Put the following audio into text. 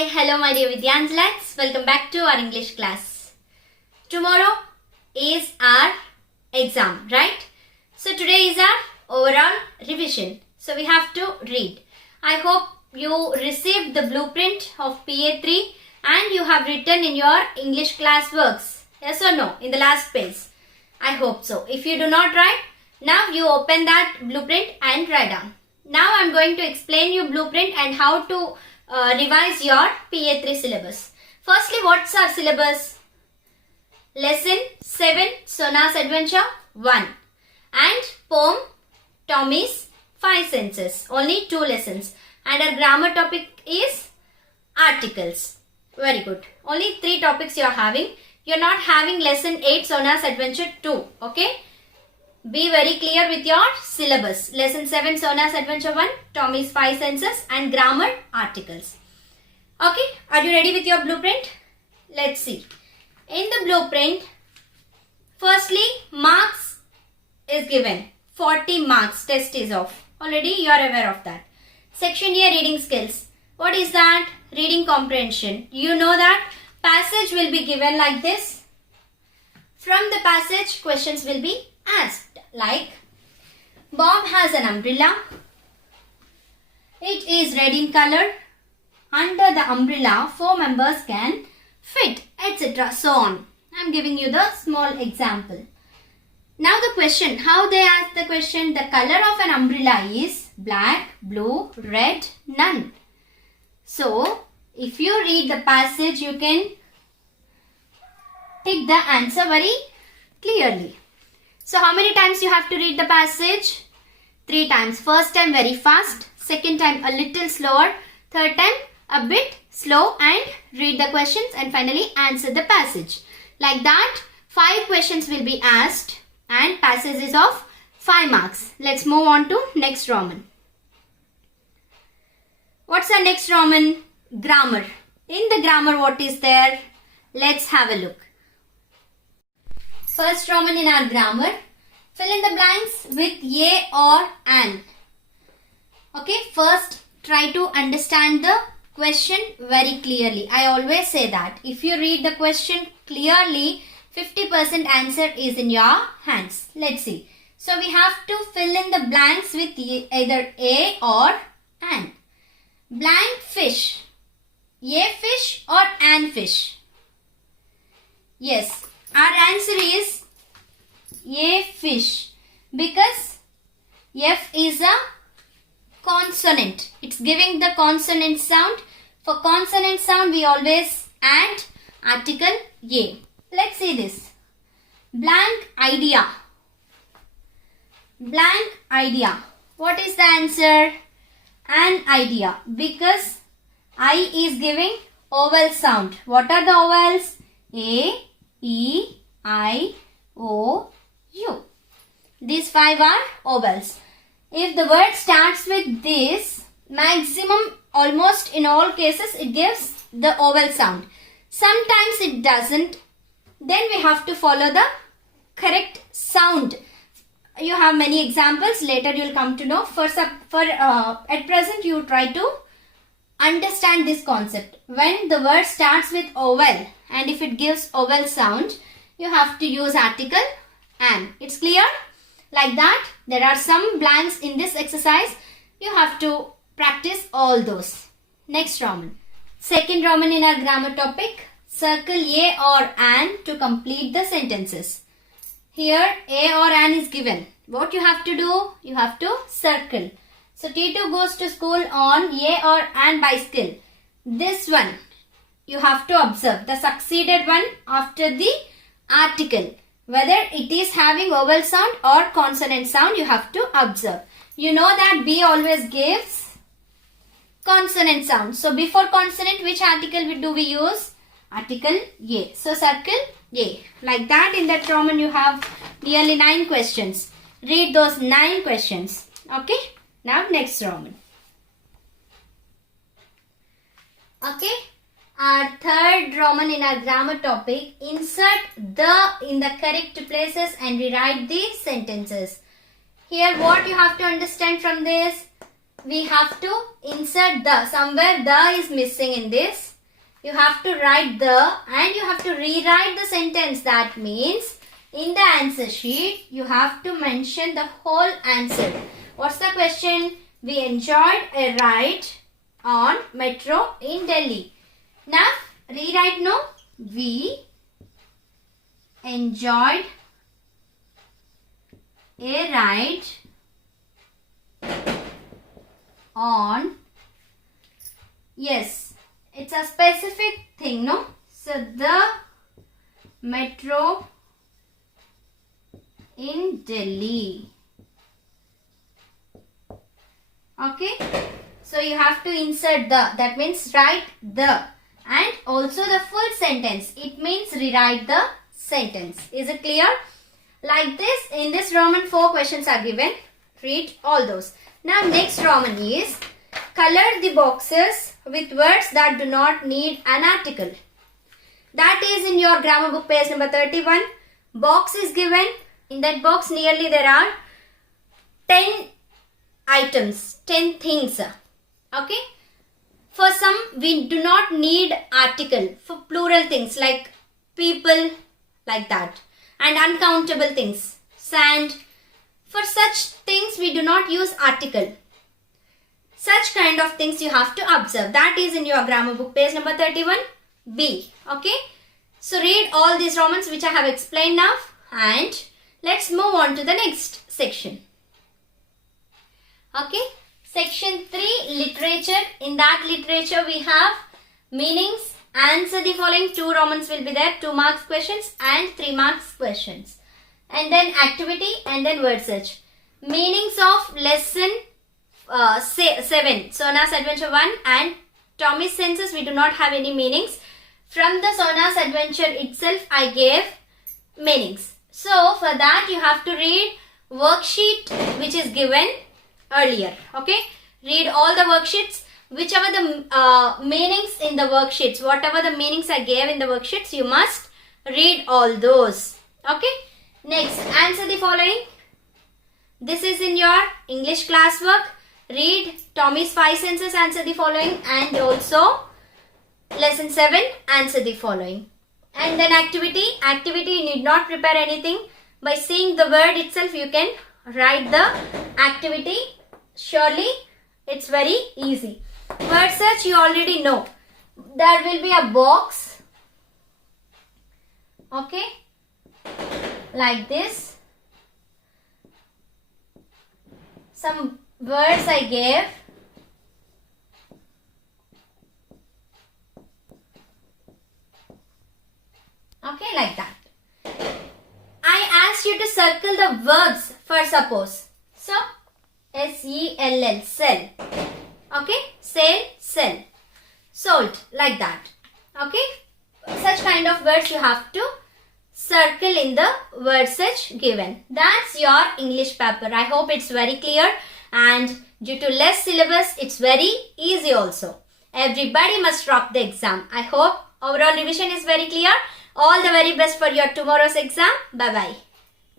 Hi, hello my dear Vidyanjalites. Welcome back to our English class. Tomorrow is our exam, right? So today is our overall revision. So we have to read. I hope you received the blueprint of PA3 and you have written in your English class works. Yes or no? In the last page. I hope so. If you do not write, now you open that blueprint and write down. Now I am going to explain you blueprint and how to revise your PA3 syllabus. Firstly, what's our syllabus? Lesson 7, Sona's Adventure 1 and poem Tommy's 5 senses. Only 2 lessons. And our grammar topic is articles. Very good. Only 3 topics you are having. You are not having lesson 8, Sona's Adventure 2. Okay. Be very clear with your syllabus. Lesson 7, Sona's Adventure 1, Tommy's 5 senses and grammar articles. Okay, are you ready with your blueprint? Let's see. In the blueprint, firstly, marks is given. 40 marks, test is off. Already you are aware of that. Section A, reading skills. What is that? Reading comprehension. You know that passage will be given like this. From the passage, questions will be asked. Like, Bob has an umbrella. It is red in color. Under the umbrella, 4 members can fit, etc. So on. I am giving you the small example. Now the question, how they ask the question, the color of an umbrella is black, blue, red, none. So, if you read the passage, you can take the answer very clearly. So how many times you have to read the passage? 3 times. First time very fast. Second time a little slower. Third time a bit slow and read the questions and finally answer the passage. Like that 5 questions will be asked and passage is of 5 marks. Let's move on to next Roman. What's our next Roman? Grammar. In the grammar what is there? Let's have a look. First Roman in our grammar, fill in the blanks with a or an. Okay, first try to understand the question very clearly. I always say that if you read the question clearly, 50% answer is in your hands. Let's see. So we have to fill in the blanks with either a or an. Blank fish. A fish or an fish? Yes. Our answer is a fish because F is a consonant. It's giving the consonant sound. For consonant sound we always add article a. Let's see this. Blank idea. Blank idea. What is the answer? An idea because I is giving vowel sound. What are the vowels? A, E, I, O, U. These 5 are vowels. If the word starts with this, maximum almost in all cases it gives the vowel sound. Sometimes it doesn't. Then we have to follow the correct sound. You have many examples. Later you will come to know. At present you try to understand this concept. When the word starts with vowel and if it gives vowel sound, you have to use article an. It's clear? Like that, there are some blanks in this exercise. You have to practice all those. Next Roman. Second Roman in our grammar topic. Circle a or an to complete the sentences. Here a or an is given. What you have to do? You have to circle. So T2 goes to school on a or an bicycle. This one you have to observe. The succeeded one after the article. Whether it is having vowel sound or consonant sound you have to observe. You know that B always gives consonant sound. So before consonant which article do we use? Article A. So circle A. Like that in that Roman you have nearly 9 questions. Read those 9 questions. Okay. Now next Roman. Okay. Our third Roman in our grammar topic. Insert the in the correct places and rewrite the sentences. Here what you have to understand from this? We have to insert the. Somewhere the is missing in this. you have to write the and you have to rewrite the sentence. That means in the answer sheet, you have to mention the whole answer. What's the question? We enjoyed a ride on metro in Delhi. Now, rewrite no. We enjoyed a ride on. Yes, it's a specific thing, no? So, the metro in Delhi. Okay, so you have to insert the, that means write the, and also the full sentence. It means rewrite the sentence. Is it clear? Like this, in this Roman 4 questions are given. Read all those. Now next Roman is color the boxes with words that do not need an article. That is in your grammar book page number 31. Box is given. In that box nearly there are 10 items, 10 things. Okay. For some we do not need article. For plural things like people, like that. And uncountable things. Sand. For such things we do not use article. Such kind of things you have to observe. That is in your grammar book page number 31B. Okay. So read all these Romans which I have explained now. And let's move on to the next section. Okay. Section 3, literature. In that literature we have meanings. Answer the following. 2 Romans will be there. 2 marks questions and 3 marks questions. And then activity and then word search. Meanings of lesson 7. Sona's Adventure 1 and Tommy's Census. We do not have any meanings. From the Sona's Adventure itself I gave meanings. So for that you have to read worksheet which is given earlier. Okay. Read all the worksheets. Whichever the meanings in the worksheets, whatever the meanings I gave in the worksheets, you must read all those. Okay. Next, answer the following. This is in your English classwork. Read Tommy's 5 senses, answer the following, and also lesson 7, answer the following. And then activity. Activity, you need not prepare anything. By seeing the word itself, you can write the activity. Surely, it's very easy. Word search, you already know. There will be a box. Okay. Like this. Some words I gave. Okay, like that. I asked you to circle the verbs for suppose. So, S-E-L-L, sell. Okay, sell, sell. Sold, like that. Okay, such kind of words you have to circle in the word search given. That's your English paper. I hope it's very clear, and due to less syllabus, it's very easy also. Everybody must rock the exam. I hope overall revision is very clear. All the very best for your tomorrow's exam. Bye-bye.